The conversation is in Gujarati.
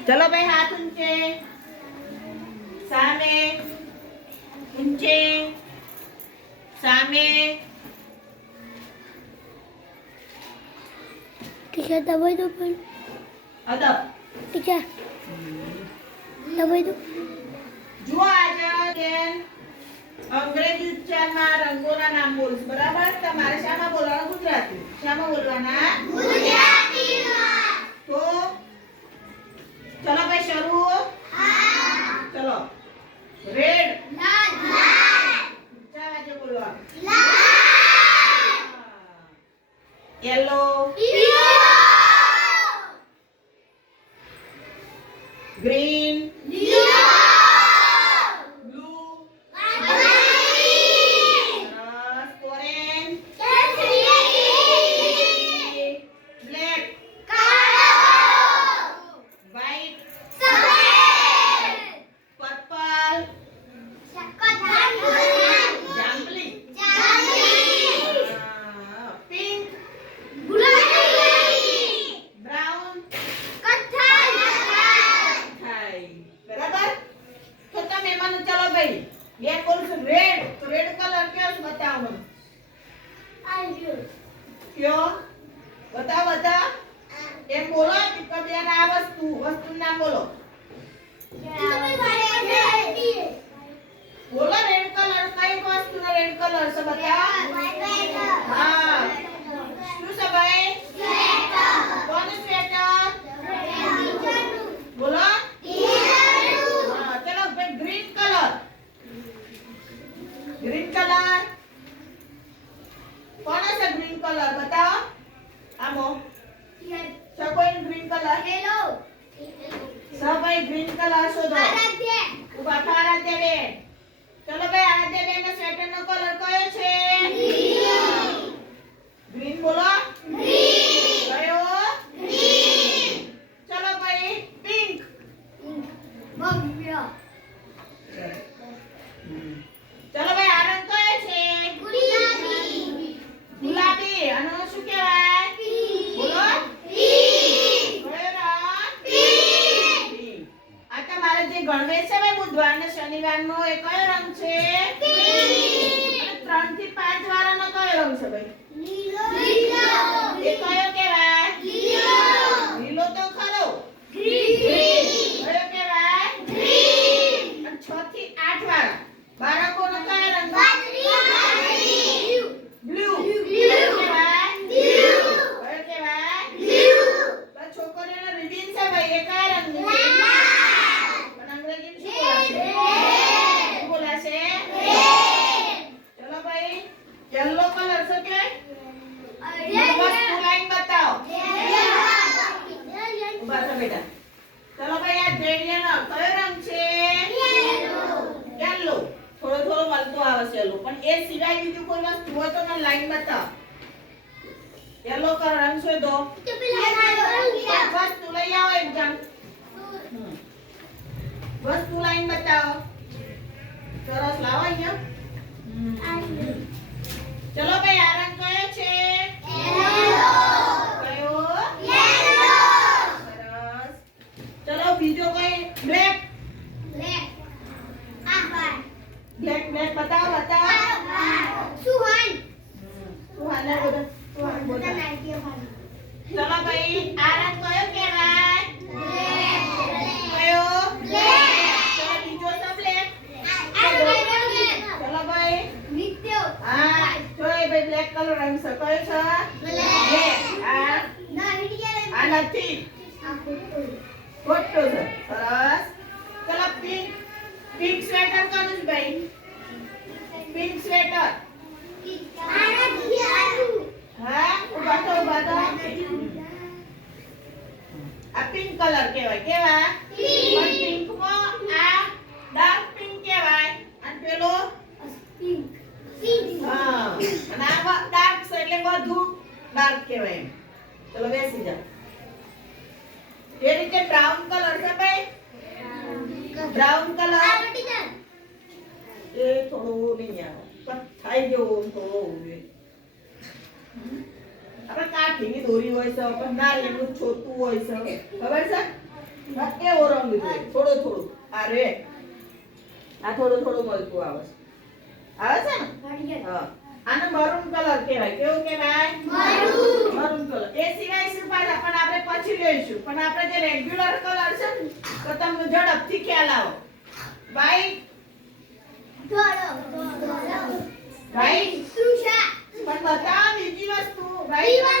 चलो भाई हाथ ऊंचे सामे ऊंचे सामे टीचर दबाई दो पर अदब टीचर दबाई दो જો આજે બેન અંગ્રેજી ઉચ્ચારમાં રંગોના નામ બોલું બરાબર તમારે શામાં બોલવાનું ગુજરાતી શામાં બોલવાના ગુજરાતીમાં તો ચલો ભાઈ શરૂ હા ચલો રેડ લાલ ઊંચા અવાજે બોલવાનું લાલ યેલો green બેન બોલું છું રેડ તો રેડ કલર કયો છે બતાવો મને કયો બતાવો બતા એમ બોલો કે બેન આ વસ્તુ નામ બોલો બોલો રેડ કલર કઈ વસ્તુનો રેડ કલર છે બતાવો હા શું છે ભાઈ સ્વેટર કોનું સ્વેટર બોલો હા ચલો ભાઈ ગ્રીન કલર ग्रीन कलर कौन सा ग्रीन कलर बताओ आमो कोई ग्रीन कलर हेलो सब भाई ग्रीन कलर शोधो आराध्य उभा था आराध्य बेन चलो भाई आराध्य बेन ना स्वेटर नो कलर कयो छे ग्रीन बोलो ग्रीन कयो ग्रीन चलो भाई पिंक भव्य चलो भाई आ रंग कयो छे गुलाबी गुलाबी आनो શું કહેવાય બોલો પિંક કયો રંગ પિંક આ તમારે જે ગણવેશ છે ભાઈ બુધવાર ને શનિવાર નો એ કયો રંગ છે પિંક અને 3 થી 5 વાળાનો કયો રંગ છે ભાઈ લીલો લીલો એ કયો કહેવાય લીલો લીલો તો ખરો ગ્રીન કયો કહેવાય ગ્રીન અને 6 થી 8 વાળા બાળકોનો કયો રંગ બ્લુ કહેવાય કયો કહેવાય તો છોકરીઓનો રિબિન છે ભાઈ એ કયા રંગનું છે પણ અંગ્રેજીમાં શું બોલાશે ચલો ભાઈ યલો કલર છે કે વસ્તુ લાઈન બતાવો ઉભા થા બેટા ચલો ભાઈ આ રેડિયનો કયો રંગ છે યલો થોડો થોડો મળતો આવે છે યલો પણ એ સિવાય બીજું કોઈ વસ્તુ હોય તો મને લાઈન બતાવો યલો કલર રંગ શોધો વસ્તુ લઈ આવો એક જણ વસ્તુ લાઈન બતાવો સરસ લાવો અહીંયા ચલો ભાઈ આ રંગ કયો છે કયો સરસ ચલો બીજો કોઈ બ્લેક બ્લેક બ્લેક બતાવો સુહાન ને બોલો સુહાન બોલો ચલો ભાઈ આ રંગ કયો કહેવાય કયો ચલો બીજો તો બ્લેક ચલો ભાઈ હા જો એ ભાઈ બ્લેક કલર રંગ છે કયો છે બ્લેક આ નથી ખોટું છે સરસ ચલો પિંક પિંક સ્વેટર કોનું છે ભાઈ પિંક સ્વેટર હા ઉભા થો આ પિંક કલર કહેવાય પણ પિંક માં આ ડાર્ક પિંક કહેવાય અને પેલો હા અને આ ડાર્ક છે એટલે વધુ ડાર્ક કહેવાય એમ ચલો બેસી જાઓ એ રીતે બ્રાઉન કલર છે ભાઈ બ્રાઉન કલર એ થોડો નહીં આવે કથાઈ જેવો થોડો હોય આપણે કાઠીની દોરી હોય છે પણ નારિયેળનું છોટું હોય છે ખબર છે હા, એવો રંગ જોઈએ થોડો થોડો આ રે આ થોડો થોડો મળતું આવે છે ને હા આને મરૂન કલર કહેવાય કેવું કહેવાય મરૂન કલર એ સિવાય શું પાછા પણ આપણે પછી લઈશું પણ આપણે જે રેગ્યુલર કલર છે ને તો તમને ઝડપથી ખ્યાલ આવો વ્હાઈટ વ્હાઈટ પણ બતાવો બીજી વસ્તુ વ્હાઈટ